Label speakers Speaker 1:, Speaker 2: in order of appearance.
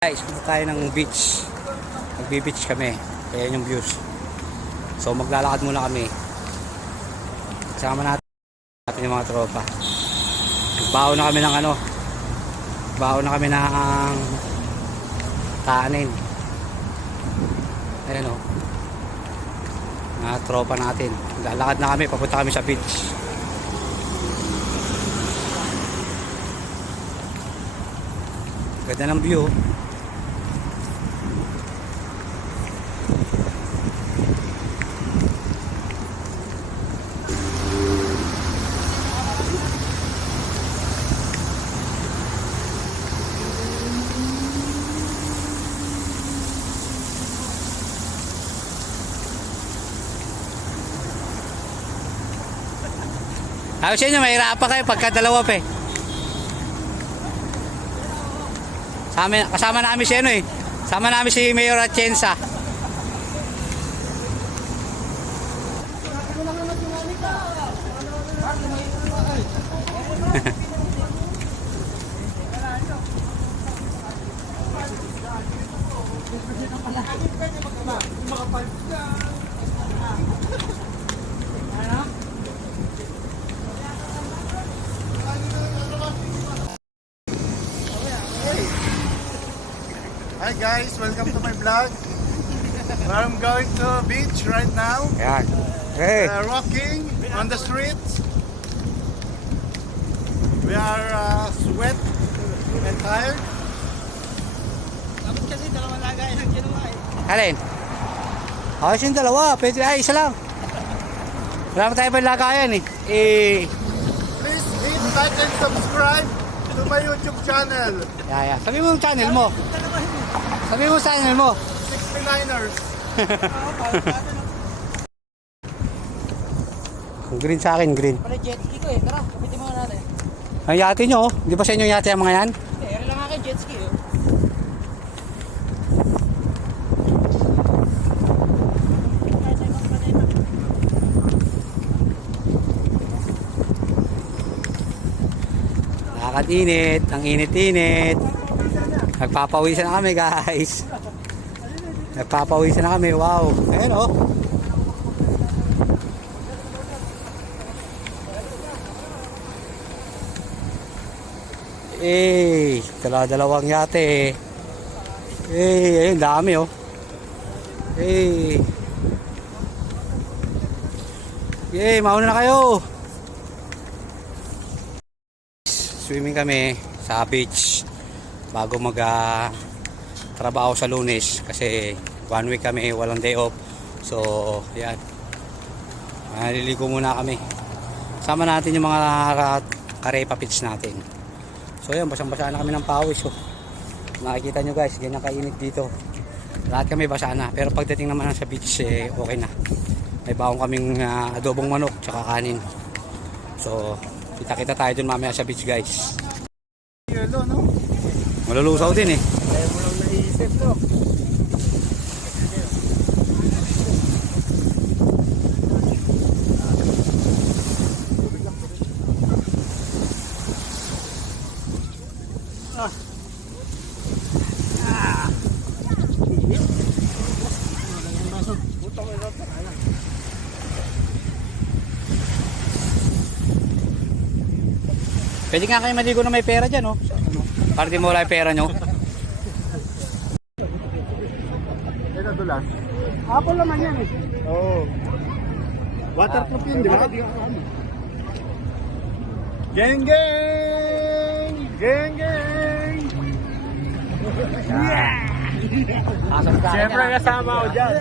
Speaker 1: Guys, punta tayo ng beach. Magbe-beach kami. Kaya yung views. So maglalakad muna kami. Kasama natin, natin yung mga tropa. Nagbaho na kami ng ano. Baho na kami ng kanin. Ayan o. Mga tropa natin. Lalakad na kami. Papunta kami sa beach. Ganda ng view. Ayos sa inyo, mahirapan kayo pagka dalawa pa eh. Sama, kasama namin si ano eh. Sama namin si Mayor Atienza.
Speaker 2: Hi guys, welcome to my vlog. Where I'm going to beach right now. Ayan. Hey. Uh, walking on the streets. We are uh, sweat and tired.
Speaker 1: Dapat kasi dalawang lagay ng ginawa eh. Alin? Ayos yung dalawa. Pwede, ay, isa lang. Wala pa tayo pa lagayan eh. Eh,
Speaker 2: Please hit like and subscribe to my YouTube channel,
Speaker 1: yeah, yeah. Sabi mo yung channel mo. Sabi mo yung channel mo.
Speaker 2: 69ers.
Speaker 1: Green sa akin, green. Pala jet ski ko eh. Tara, kapitin mo natin. Ang yate nyo, oh. di ba sa inyo yate ang mga yan? Hindi, ere lang akin jet ski oh. Nakakainit, ang init-init. Nagpapawisan na kami guys. Nagpapawisan na kami, wow. Ayan oh. Eh, dala-dalawang yate. Eh, ayun, dami oh. Eh. Eh, mauna na kayo. Swimming kami sa beach bago mag ah, trabaho sa lunes kasi one week kami walang day off. So, yan. Naliligo muna kami. Sama natin yung mga ka- karepa pitch natin. So yan, basang-basa na kami ng pawis. Oh. Nakikita nyo guys, ganyan kainit dito. Lahat kami basa na. Pero pagdating naman sa beach, eh, okay na. May baong kaming ah, adobong manok tsaka kanin. So, kita-kita tayo dun mamaya sa beach guys. Yelo, no? Malulusaw din eh. Kaya mo lang naisip, no? Pwede nga kayo maligo na may pera dyan, oh. Para di mo wala yung pera nyo. Ito dulas.
Speaker 3: Apple naman yan eh. Oo.
Speaker 1: Waterproof yun, di ba? Geng geng! Geng geng! Asam ka Siyempre kasama ako dyan.